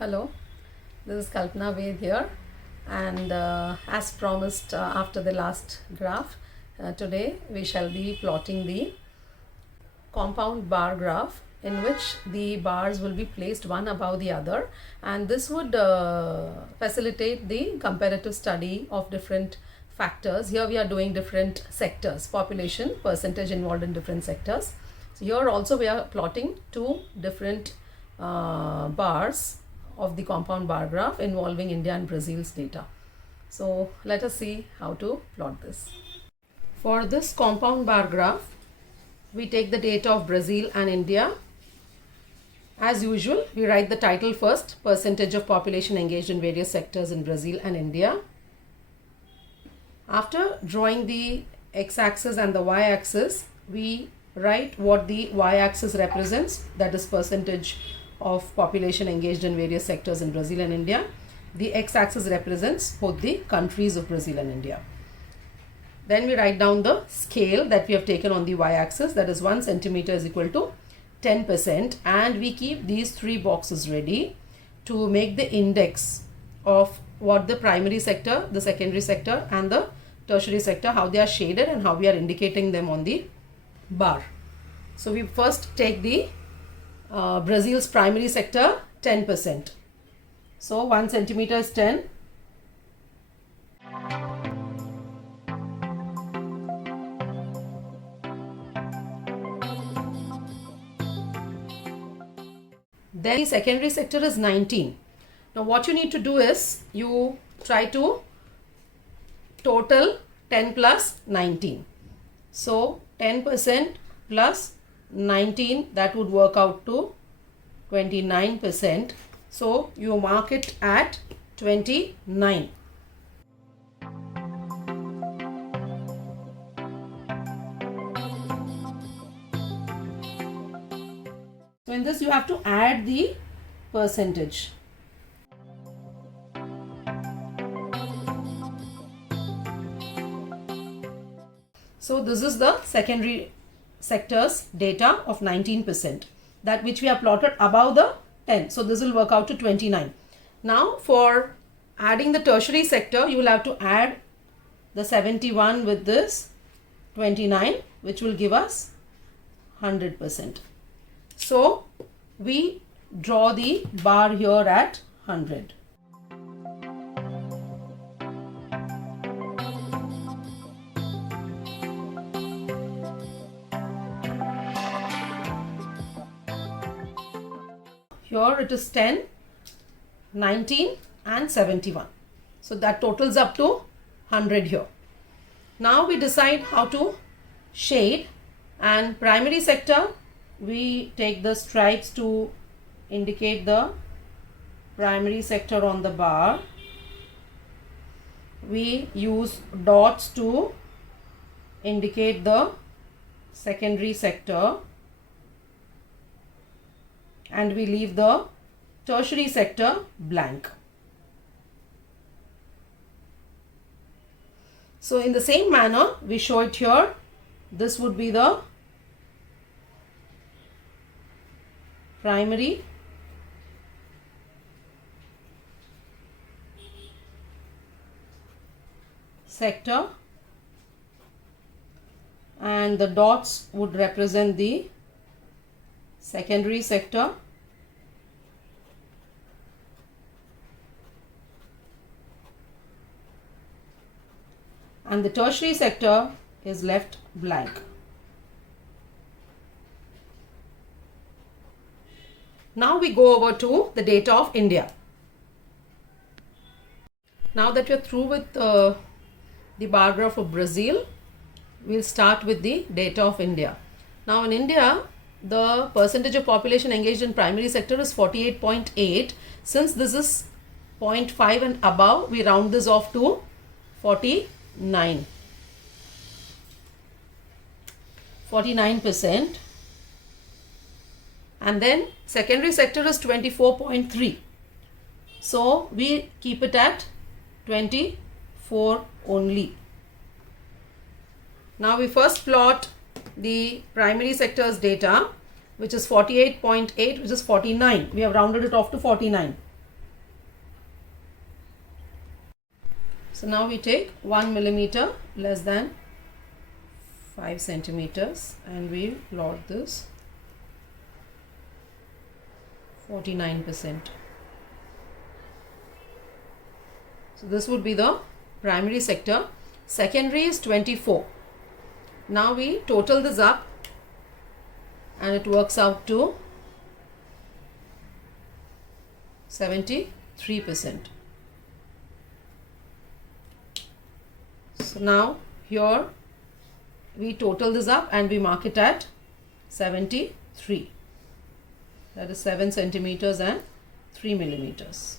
Hello, this is Kalpana Ved here, and as promised after the last graph, today we shall be plotting the compound bar graph in which the bars will be placed one above the other, and this would facilitate the comparative study of different factors. Here we are doing different sectors, population percentage involved in different sectors. So here also we are plotting two different bars of the compound bar graph involving India and Brazil's data. So let us see how to plot this. For this compound bar graph, we take the data of Brazil and India. As usual, we write the title first, percentage of population engaged in various sectors in Brazil and India. After drawing the x-axis and the y-axis, we write what the y-axis represents, that is percentage of population engaged in various sectors in Brazil and India. The x-axis represents both the countries of Brazil and India. Then we write down the scale that we have taken on the y-axis, that is 1 centimeter is equal to 10%, and we keep these three boxes ready to make the index of what the primary sector, the secondary sector and the tertiary sector, how they are shaded and how we are indicating them on the bar. So we first take the Brazil's primary sector 10%. So 1 centimeter is 10. Then the secondary sector is 19. Now what you need to do is you try to total 10 plus 19. So 10% plus 19, that would work out to 29%. So you mark it at 29. So in this you have to add the percentage. So this is the secondary sectors data of 19%, that which we have plotted above the 10. So this will work out to 29. Now for adding the tertiary sector, you will have to add the 71 with this 29, which will give us 100%. So we draw the bar here at 100. Here it is 10, 19 and 71. So that totals up to 100 here. Now we decide how to shade, and primary sector, we take the stripes to indicate the primary sector on the bar. We use dots to indicate the secondary sector, and we leave the tertiary sector blank. So in the same manner we show it here. This would be the primary sector, and the dots would represent the secondary sector, and the tertiary sector is left blank. Now we go over to the data of India. Now that we are through with the bar graph of Brazil, we'll start with the data of India. Now in India, the percentage of population engaged in primary sector is 48.8. Since this is 0.5 and above, we round this off to 49%. And then secondary sector is 24.3. So we keep it at 24 only. Now we first plot the primary sector's data, which is 48.8, which is 49. We have rounded it off to 49. So now we take 1 millimeter less than 5 centimeters and we plot this 49%. So this would be the primary sector. Secondary is 24. Now we total this up and it works out to 73%. So now here we total this up and we mark it at 73. That is 7 centimeters and 3 millimeters.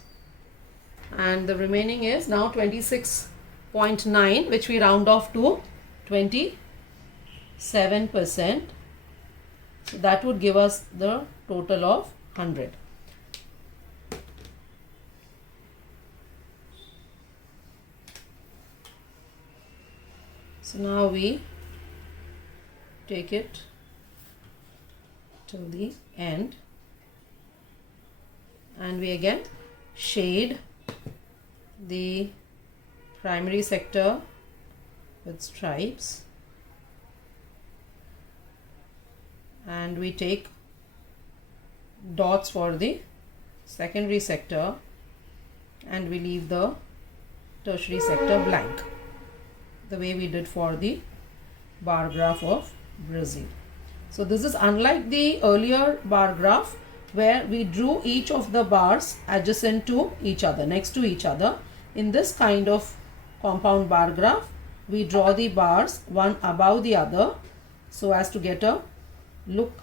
And the remaining is now 26.9, which we round off to 27%. So that would give us the total of 100. So now we take it till the end and we again shade the primary sector with stripes and we take dots for the secondary sector and we leave the tertiary sector blank, the way we did for the bar graph of Brazil. So this is unlike the earlier bar graph where we drew each of the bars adjacent to each other, next to each other. In this kind of compound bar graph, we draw the bars one above the other so as to get a look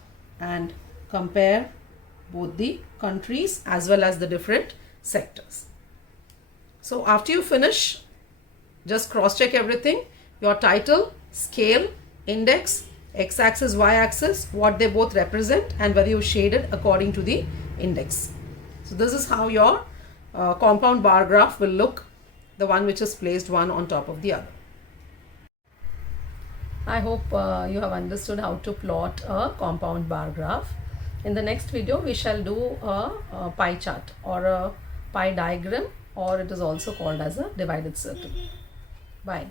and compare both the countries as well as the different sectors. So after you finish, just cross check everything, your title, scale, index, x-axis, y-axis, what they both represent and whether you shaded according to the index. So this is how your compound bar graph will look, the one which is placed one on top of the other. I hope you have understood how to plot a compound bar graph. In the next video, we shall do a pie chart or a pie diagram, or it is also called as a divided circle. Bye.